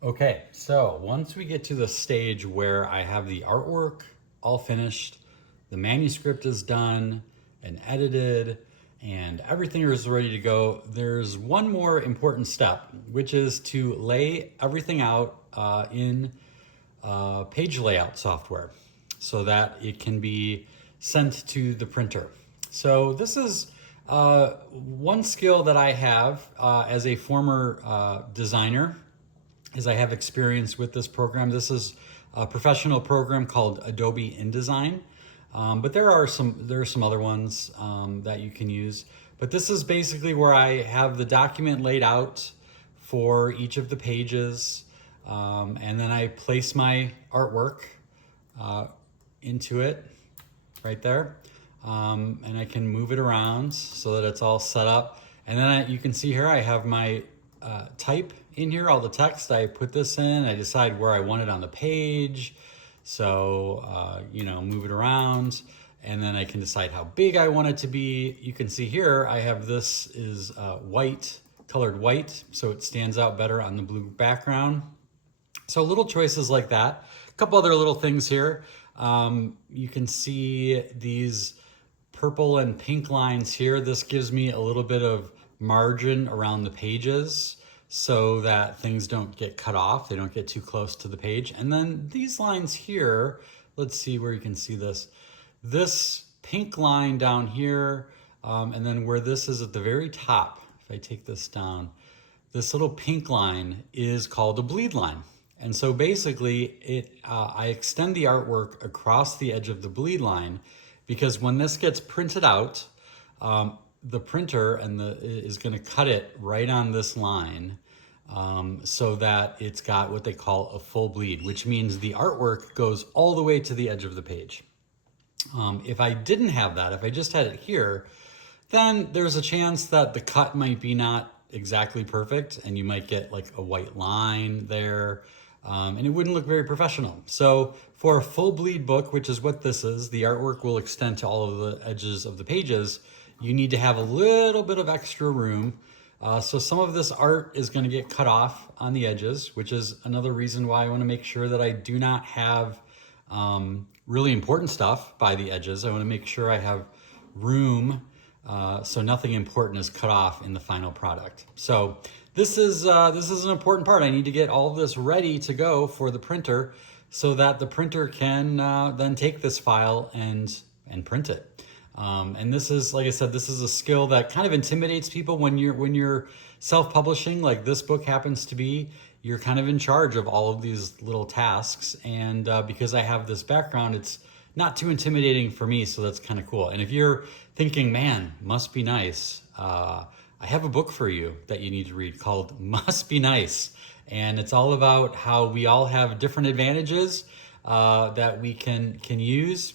Okay, so once we get to the stage where I have the artwork all finished, the manuscript is done and edited, and everything is ready to go, there's one more important step, which is to lay everything out in page layout software so that it can be sent to the printer. So this is one skill that I have as a former designer, is I have experience with this program. This is a professional program called Adobe InDesign, but there are some other ones that you can use. But this is basically where I have the document laid out for each of the pages, and then I place my artwork into it right there. And I can move it around so that it's all set up. And then you can see here I have my type in here, all the text. I put this in, I decide where I want it on the page. So, move it around, and then I can decide how big I want it to be. You can see here, I have this is white, colored white, so it stands out better on the blue background. So little choices like that. A couple other little things here. You can see these purple and pink lines here. This gives me a little bit of margin around the pages so that things don't get cut off. They don't get too close to the page. And then these lines here, let's see where you can see this. This pink line down here, and then where this is at the very top, if I take this down, this little pink line is called a bleed line. And so basically I extend the artwork across the edge of the bleed line, because when this gets printed out, the printer is going to cut it right on this line, so that it's got what they call a full bleed, which means the artwork goes all the way to the edge of the page. If I didn't have that, if I just had it here, then there's a chance that the cut might be not exactly perfect, and you might get like a white line there, and it wouldn't look very professional. So for a full bleed book, which is what this is, the artwork will extend to all of the edges of the pages. You need to have a little bit of extra room. So some of this art is going to get cut off on the edges, which is another reason why I want to make sure that I do not have really important stuff by the edges. I want to make sure I have room so nothing important is cut off in the final product. So this is an important part. I need to get all of this ready to go for the printer so that the printer can then take this file and print it. And this is, like I said, this is a skill that kind of intimidates people when you're self-publishing, like this book happens to be. You're kind of in charge of all of these little tasks, and because I have this background, it's not too intimidating for me, so that's kind of cool. And if you're thinking, man, must be nice, I have a book for you that you need to read called Must Be Nice, and it's all about how we all have different advantages that we can use,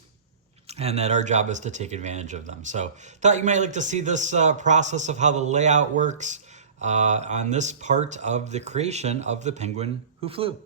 and that our job is to take advantage of them. So thought you might like to see this process of how the layout works on this part of the creation of the penguin who flew.